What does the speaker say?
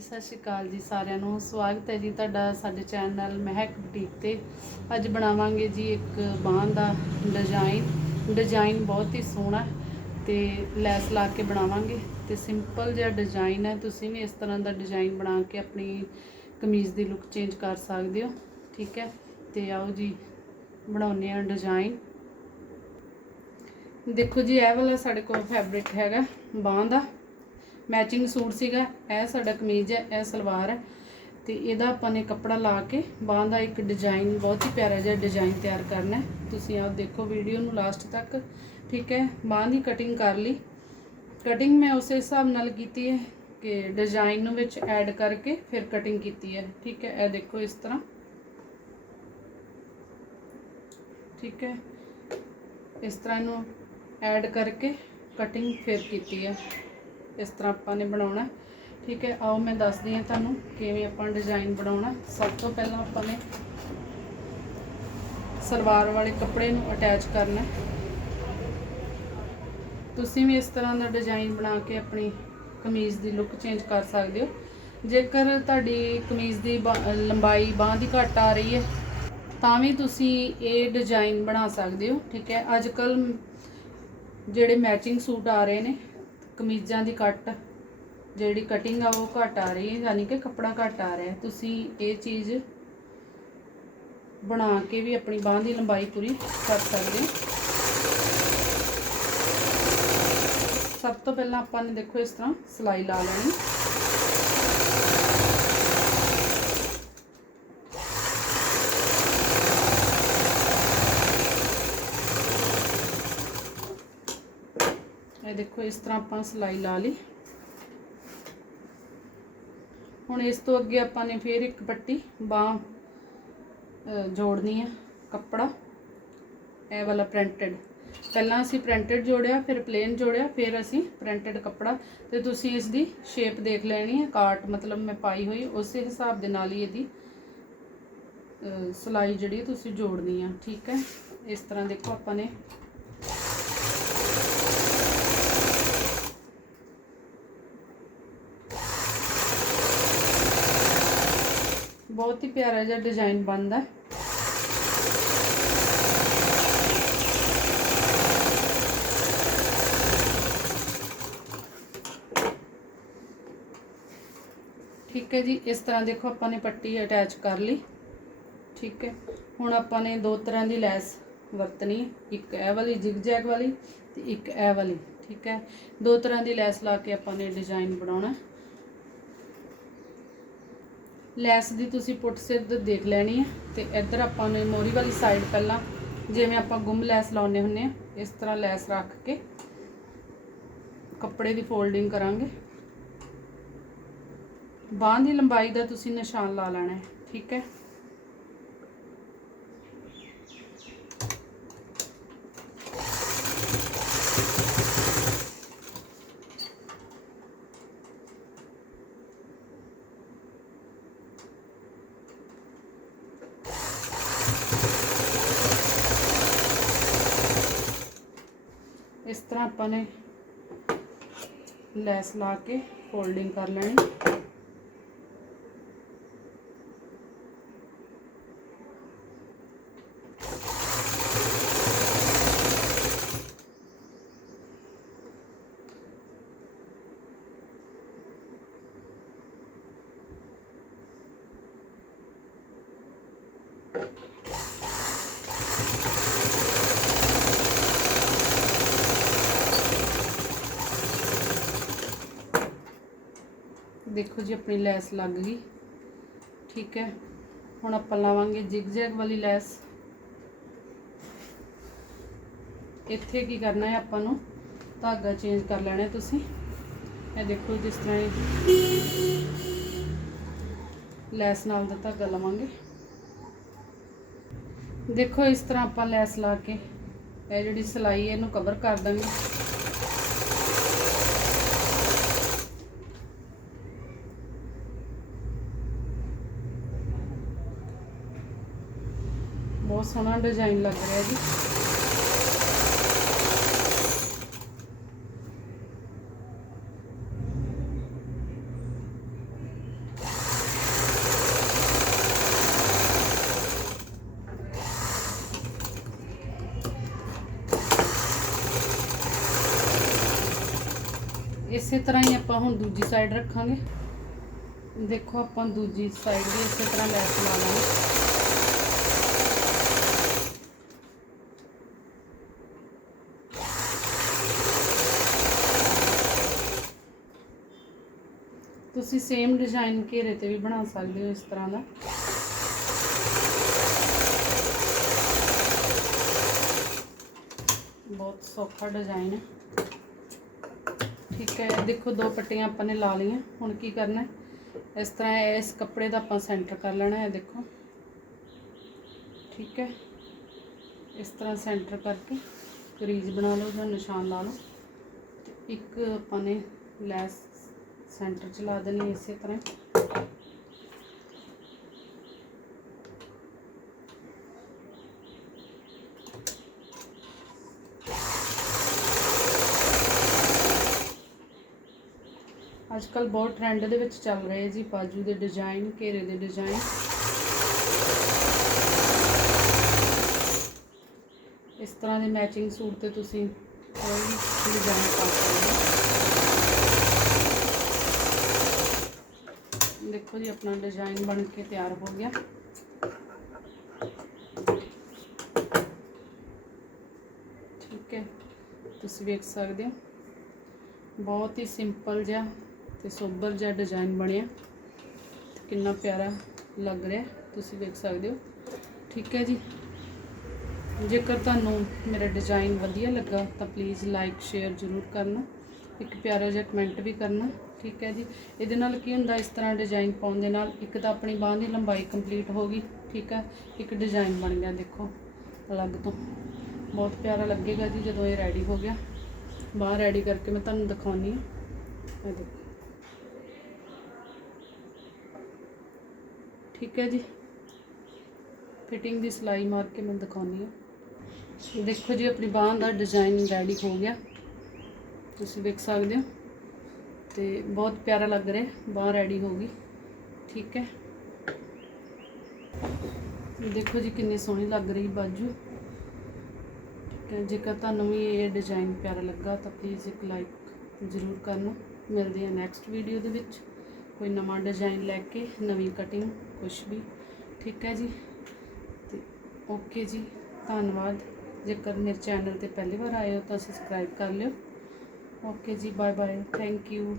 ਸਤਿ ਸ਼੍ਰੀ ਅਕਾਲ ਜੀ ਸਾਰਿਆਂ ਨੂੰ। ਸਵਾਗਤ ਹੈ ਜੀ ਤੁਹਾਡਾ ਸਾਡੇ ਚੈਨਲ ਮਹਿਕ ਬੁਟੀਕ ਤੇ। ਅੱਜ ਬਣਾਵਾਂਗੇ ਜੀ ਇੱਕ ਬਾਂਹ ਦਾ ਡਿਜ਼ਾਈਨ ਡਿਜ਼ਾਈਨ ਬਹੁਤ ਹੀ ਸੋਹਣਾ ਹੈ ਤੇ ਲੈਸ ਲਾ ਕੇ ਬਣਾਵਾਂਗੇ। ਤੇ ਸਿੰਪਲ ਜਿਹਾ ਡਿਜ਼ਾਈਨ ਹੈ। ਤੁਸੀਂ ਵੀ ਇਸ ਤਰ੍ਹਾਂ ਦਾ ਡਿਜ਼ਾਈਨ ਬਣਾ ਕੇ ਆਪਣੀ ਕਮੀਜ਼ ਦੀ ਲੁੱਕ ਚੇਂਜ ਕਰ ਸਕਦੇ ਹੋ। ਠੀਕ ਹੈ? ਤੇ ਆਓ ਜੀ, ਬਣਾਉਂਦੇ ਆ ਡਿਜ਼ਾਈਨ ਦੇਖੋ ਜੀ, ਇਹ ਵਾਲਾ ਸਾਡੇ ਕੋਲ ਫੈਬਰਿਕ ਹੈਗਾ ਬਾਂਹ ਦਾ। ਮੈਚਿੰਗ ਸੂਟ ਸੀਗਾ, ਇਹ ਸਾਡਾ ਕਮੀਜ਼ ਹੈ, ਇਹ ਸਲਵਾਰ ਹੈ। ਤੇ ਇਹਦਾ ਆਪਾਂ ਨੇ ਕੱਪੜਾ ਲਾ ਕੇ ਬਾਂਹ ਦਾ ਇੱਕ ਡਿਜ਼ਾਈਨ ਬਹੁਤ ਹੀ ਪਿਆਰਾ ਜਿਹਾ ਡਿਜ਼ਾਈਨ ਤਿਆਰ ਕਰਨਾ ਤੁਸੀਂ ਆਪ ਦੇਖੋ ਵੀਡੀਓ ਨੂੰ ਲਾਸਟ ਤੱਕ, ਠੀਕ ਹੈ? ਬਾਂਹ ਦੀ ਕਟਿੰਗ ਕਰ ਲਈ। ਕਟਿੰਗ ਮੈਂ ਉਸੇ ਹਿਸਾਬ ਨਾਲ ਕੀਤੀ ਹੈ ਕਿ ਡਿਜ਼ਾਈਨ ਨੂੰ ਵਿੱਚ ਐਡ ਕਰਕੇ ਫਿਰ ਕਟਿੰਗ ਕੀਤੀ ਹੈ, ਠੀਕ ਹੈ? ਇਹ ਦੇਖੋ ਇਸ ਤਰ੍ਹਾਂ। ਠੀਕ ਹੈ? ਇਸ ਤਰ੍ਹਾਂ ਇਹਨੂੰ ਐਡ ਕਰਕੇ ਕਟਿੰਗ ਫਿਰ ਕੀਤੀ ਹੈ। ਇਸ ਤਰ੍ਹਾਂ ਆਪਾਂ ਨੇ ਬਣਾਉਣਾ। ਠੀਕ ਹੈ, ਆਓ ਮੈਂ ਦੱਸਦੀ ਹਾਂ ਤੁਹਾਨੂੰ ਕਿਵੇਂ ਆਪਾਂ ਡਿਜ਼ਾਈਨ ਬਣਾਉਣਾ। ਸਭ ਤੋਂ ਪਹਿਲਾਂ ਆਪਾਂ ਨੇ ਸਲਵਾਰ ਵਾਲੇ ਕੱਪੜੇ ਨੂੰ ਅਟੈਚ ਕਰਨਾ। ਤੁਸੀਂ ਵੀ ਇਸ ਤਰ੍ਹਾਂ ਦਾ ਡਿਜ਼ਾਈਨ ਬਣਾ ਕੇ ਆਪਣੀ ਕਮੀਜ਼ ਦੀ ਲੁੱਕ ਚੇਂਜ ਕਰ ਸਕਦੇ ਹੋ। ਜੇਕਰ ਤੁਹਾਡੀ ਕਮੀਜ਼ ਦੀ ਬਾ- ਲੰਬਾਈ ਬਾਂਹ ਦੀ ਘੱਟ ਆ ਰਹੀ ਹੈ, ਤਾਂ ਵੀ ਤੁਸੀਂ ਇਹ ਡਿਜ਼ਾਈਨ ਬਣਾ ਸਕਦੇ ਹੋ। ਠੀਕ ਹੈ, ਅੱਜ ਕੱਲ ਜਿਹੜੇ ਮੈਚਿੰਗ ਸੂਟ ਆ ਰਹੇ ਨੇ ਕਮੀਜ਼ਾਂ ਦੀ ਕੱਟ, ਜਿਹੜੀ ਕਟਿੰਗ ਆ ਉਹ ਘੱਟ ਆ ਰਹੀ ਹੈ, ਯਾਨੀ ਕਿ ਕੱਪੜਾ ਘੱਟ ਆ ਰਿਹਾ ਤੁਸੀਂ ਇਹ ਚੀਜ਼ ਬਣਾ ਕੇ ਵੀ ਆਪਣੀ ਬਾਂਹ ਦੀ ਲੰਬਾਈ ਪੂਰੀ ਕਰ ਸਕਦੇ ਹੋ। ਸਭ ਤੋਂ ਪਹਿਲਾਂ ਆਪਾਂ ਨੇ ਦੇਖੋ ਇਸ ਤਰ੍ਹਾਂ ਸਲਾਈ ਲਾ ਲੈਣੀ। ਇਹ ਦੇਖੋ ਇਸ ਤਰ੍ਹਾਂ ਆਪਾਂ ਸਲਾਈ ਲਾ ਲਈ। ਹੁਣ ਇਸ ਤੋਂ ਅੱਗੇ ਆਪਾਂ ਨੇ ਫੇਰ ਇੱਕ ਪੱਟੀ ਬਾਹ ਜੋੜਨੀ ਹੈ ਕੱਪੜਾ। ਇਹ ਵਾਲਾ ਪ੍ਰਿੰਟਡ। ਪਹਿਲਾਂ ਅਸੀਂ ਪ੍ਰਿੰਟਡ ਜੋੜਿਆ ਫਿਰ ਪਲੇਨ ਜੋੜਿਆ ਫਿਰ ਅਸੀਂ ਪ੍ਰਿੰਟਡ ਕੱਪੜਾ। ਤੇ ਤੁਸੀਂ ਇਸ ਦੀ ਸ਼ੇਪ ਦੇਖ ਲੈਣੀ ਹੈ ਕਾਟ ਮਤਲਬ ਮੈਂ ਪਾਈ ਹੋਈ ਉਸੇ ਹਿਸਾਬ ਦੇ ਨਾਲ ਹੀ ਇਹਦੀ ਅਹ, ਸਲਾਈ ਜਿਹੜੀ ਤੁਸੀਂ ਜੋੜਨੀ ਆ ਠੀਕ ਹੈ? ਇਸ ਤਰ੍ਹਾਂ ਦੇਖੋ ਆਪਾਂ ਨੇ ਬਹੁਤ ਹੀ ਪਿਆਰਾ ਜਿਹਾ ਡਿਜ਼ਾਈਨ ਬਣਦਾ ਠੀਕ ਹੈ ਜੀ, ਇਸ ਤਰ੍ਹਾਂ ਦੇਖੋ ਆਪਾਂ ਨੇ ਪੱਟੀ ਅਟੈਚ ਕਰ ਲਈ। ਠੀਕ ਹੈ, ਹੁਣ ਆਪਾਂ ਨੇ ਦੋ ਤਰ੍ਹਾਂ ਦੀ ਲੈਸ ਵਰਤਣੀ ਇੱਕ ਇਹ ਵਾਲੀ ਜਿਗਜੈਗ ਵਾਲੀ ਤੇ ਇੱਕ ਇਹ ਵਾਲੀ। ਠੀਕ ਹੈ, ਦੋ ਤਰ੍ਹਾਂ ਦੀ ਲੈਸ ਲਾ ਕੇ ਆਪਾਂ ਨੇ ਡਿਜ਼ਾਈਨ ਬਣਾਉਣਾ ਲੈਸ ਦੀ ਤੁਸੀਂ ਪੁੱਟ ਸਿੱਧ ਦੇਖ ਲੈਣੀ ਹੈ ਤੇ ਇੱਧਰ ਆਪਾਂ ਨੇ ਮੋਰੀ ਵਾਲੀ ਸਾਈਡ ਪਹਿਲਾਂ ਜਿਵੇਂ ਆਪਾਂ ਗੁੰਮ ਲੈਸ ਲਾਉਨੇ ਹੁੰਨੇ ਆ ਇਸ ਤਰ੍ਹਾਂ ਲੈਸ ਰੱਖ ਕੇ ਕੱਪੜੇ ਦੀ ਫੋਲਡਿੰਗ ਕਰਾਂਗੇ। ਬਾਂਹ ਦੀ ਲੰਬਾਈ ਦਾ ਤੁਸੀਂ ਨਿਸ਼ਾਨ ਲਾ ਲੈਣਾ ਹੈ, ਠੀਕ ਹੈ ਇਸ ਤਰ੍ਹਾਂ ਆਪਾਂ ਨੇ ਲੈਸ ਲਾ ਕੇ ਫੋਲਡਿੰਗ ਕਰ ਲੈਣੀ। ਦੇਖੋ ਜੀ, ਆਪਣੀ ਲੈਸ ਲੱਗ ਗਈ। ਠੀਕ ਹੈ। ਹੁਣ ਆਪਾਂ ਲਾਵਾਂਗੇ ਜਿਗਜ਼ੈਗ ਵਾਲੀ ਲੈਸ। ਇੱਥੇ ਕੀ ਕਰਨਾ ਹੈ ਆਪਾਂ ਨੂੰ? ਧਾਗਾ ਚੇਂਜ ਕਰ ਲੈਣਾ ਤੁਸੀਂ। ਇਹ ਦੇਖੋ ਜਿਸ ਤਰ੍ਹਾਂ ਇਹ ਲੈਸ ਨਾਲ ਦਾ ਧਾਗਾ ਲਵਾਂਗੇ। ਦੇਖੋ ਇਸ ਤਰ੍ਹਾਂ ਆਪਾਂ ਲੈਸ ਲਾ ਕੇ ਇਹ ਜਿਹੜੀ ਸਲਾਈ ਹੈ ਇਹਨੂੰ ਕਵਰ ਕਰ ਦਾਂਗੇ। बहुत सोहना डिज़ाइन लग रहा है जी। इस तरह ही आप हम दूजी साइड रखा देखो अपन दूजी साइड भी इस तरह लैस ला लेंगे। ਤੁਸੀਂ ਸੇਮ ਡਿਜ਼ਾਈਨ ਘੇਰੇ ਤੇ ਵੀ ਬਣਾ ਸਕਦੇ ਹੋ ਇਸ ਤਰ੍ਹਾਂ ਦਾ। ਬਹੁਤ ਸੌਖਾ ਡਿਜ਼ਾਈਨ ਹੈ। ਠੀਕ ਹੈ, ਦੇਖੋ ਦੋ ਪੱਟੀਆਂ ਆਪਾਂ ਨੇ ਲਾ ਲਈਆਂ, ਹੁਣ ਕੀ ਕਰਨਾ ਇਸ ਤਰ੍ਹਾਂ ਇਸ ਕੱਪੜੇ ਦਾ ਆਪਾਂ ਸੈਂਟਰ ਕਰ ਲੈਣਾ ਹੈ, ਦੇਖੋ। ਠੀਕ ਹੈ, ਇਸ ਤਰ੍ਹਾਂ ਸੈਂਟਰ ਕਰਕੇ ਕਰੀਜ਼ ਬਣਾ ਲਓ ਜਾਂ ਨਿਸ਼ਾਨ ਲਾ ਲਓ। ਇੱਕ ਆਪਾਂ ਨੇ ਲੈਸ ਸੈਂਟਰ ਚ ਲਾ ਦੇਣੀ ਇਸੇ ਤਰ੍ਹਾਂ ਅੱਜ ਕੱਲ ਬਹੁਤ ਟ੍ਰੈਂਡ ਦੇ ਵਿੱਚ ਚੱਲ ਰਹੇ ਜੀ ਬਾਜੂ ਦੇ ਡਿਜ਼ਾਈਨ ਘੇਰੇ ਦੇ ਡਿਜ਼ਾਈਨ ਇਸ ਤਰ੍ਹਾਂ ਦੇ ਮੈਚਿੰਗ ਸੂਟ ਤੇ ਤੁਸੀਂ ਕੋਈ ਵੀ ਡਿਜ਼ਾਈਨ ਪਾ ਸਕਦੇ ਹੋ। ਦੇਖੋ ਜੀ, ਆਪਣਾ ਡਿਜ਼ਾਈਨ ਬਣ ਕੇ ਤਿਆਰ ਹੋ ਗਿਆ। ਠੀਕ ਹੈ, ਤੁਸੀਂ ਵੇਖ ਸਕਦੇ ਹੋ। ਬਹੁਤ ਹੀ ਸਿੰਪਲ ਜਿਹਾ ਤੇ ਸੋਬਰ ਜਿਹਾ ਡਿਜ਼ਾਈਨ ਬਣਿਆ। ਕਿੰਨਾ ਪਿਆਰਾ ਲੱਗ ਰਿਹਾ, ਤੁਸੀਂ ਵੇਖ ਸਕਦੇ ਹੋ। ਠੀਕ ਹੈ ਜੀ। ਜੇਕਰ ਤੁਹਾਨੂੰ ਮੇਰਾ ਡਿਜ਼ਾਈਨ ਵਧੀਆ ਲੱਗਾ ਤਾਂ ਪਲੀਜ਼ ਲਾਈਕ ਸ਼ੇਅਰ ਜ਼ਰੂਰ ਕਰਨਾ। ਇੱਕ ਪਿਆਰਾ ਜਿਹਾ ਕਮੈਂਟ ਵੀ ਕਰਨਾ। ਠੀਕ ਹੈ ਜੀ। ਇਹਦੇ ਨਾਲ ਕੀ ਹੁੰਦਾ, ਇਸ ਤਰ੍ਹਾਂ ਡਿਜ਼ਾਈਨ ਪਾਉਣ ਦੇ ਨਾਲ ਇੱਕ ਤਾਂ ਆਪਣੀ ਬਾਂਹ ਦੀ ਲੰਬਾਈ ਕੰਪਲੀਟ ਹੋ ਗਈ, ਠੀਕ ਹੈ। ਇੱਕ ਡਿਜ਼ਾਈਨ ਬਣ ਗਿਆ, ਦੇਖੋ, ਅਲੱਗ ਤੋਂ। ਬਹੁਤ ਪਿਆਰਾ ਲੱਗੇਗਾ ਜੀ ਜਦੋਂ ਇਹ ਰੈਡੀ ਹੋ ਗਿਆ। ਬਾਹਰ ਰੈਡੀ ਕਰਕੇ ਮੈਂ ਤੁਹਾਨੂੰ ਦਿਖਾਉਣੀ ਹਾਂ। ਇਹ ਦੇਖੋ। ਠੀਕ ਹੈ ਜੀ। ਫਿਟਿੰਗ ਦੀ ਸਿਲਾਈ ਮਾਰ ਕੇ ਮੈਂ ਦਿਖਾਉਣੀ ਹਾਂ। ਦੇਖੋ ਜੀ, ਆਪਣੀ ਬਾਂਹ ਦਾ ਡਿਜ਼ਾਈਨ ਰੈਡੀ ਹੋ ਗਿਆ। ਤੁਸੀਂ ਵੇਖ ਸਕਦੇ ਹੋ। ਤੇ ਬਹੁਤ ਪਿਆਰਾ ਲੱਗ ਰਿਹਾ, ਬਾਂਹ ਰੈਡੀ ਹੋ ਗਈ। ਠੀਕ ਹੈ। ਦੇਖੋ ਜੀ ਕਿੰਨੀ ਸੋਹਣੀ ਲੱਗ ਰਹੀ ਬਾਜੂ। ਠੀਕ ਹੈ, ਜੇਕਰ ਤੁਹਾਨੂੰ ਵੀ ਇਹ ਡਿਜ਼ਾਈਨ ਪਿਆਰਾ ਲੱਗਾ ਤਾਂ ਪਲੀਜ਼ ਇੱਕ ਲਾਈਕ ਜ਼ਰੂਰ ਕਰਨਾ। ਮਿਲਦੇ ਹਾਂ ਨੈਕਸਟ ਵੀਡੀਓ ਦੇ ਵਿੱਚ। ਕੋਈ ਨਵਾਂ ਡਿਜ਼ਾਈਨ ਲੈ ਕੇ, ਨਵੀਂ ਕਟਿੰਗ ਕੁਝ ਵੀ। ਠੀਕ ਹੈ ਜੀ। ਤੇ ਓਕੇ ਜੀ, ਧੰਨਵਾਦ। ਜੇਕਰ ਮੇਰੇ ਚੈਨਲ ਤੇ ਪਹਿਲੀ ਵਾਰ ਆਏ ਹੋ ਤਾਂ ਸਬਸਕ੍ਰਾਈਬ ਕਰ ਲਿਓ। ਓਕੇ ਜੀ ਬਾਏ ਬਾਏ ਥੈਂਕ ਯੂ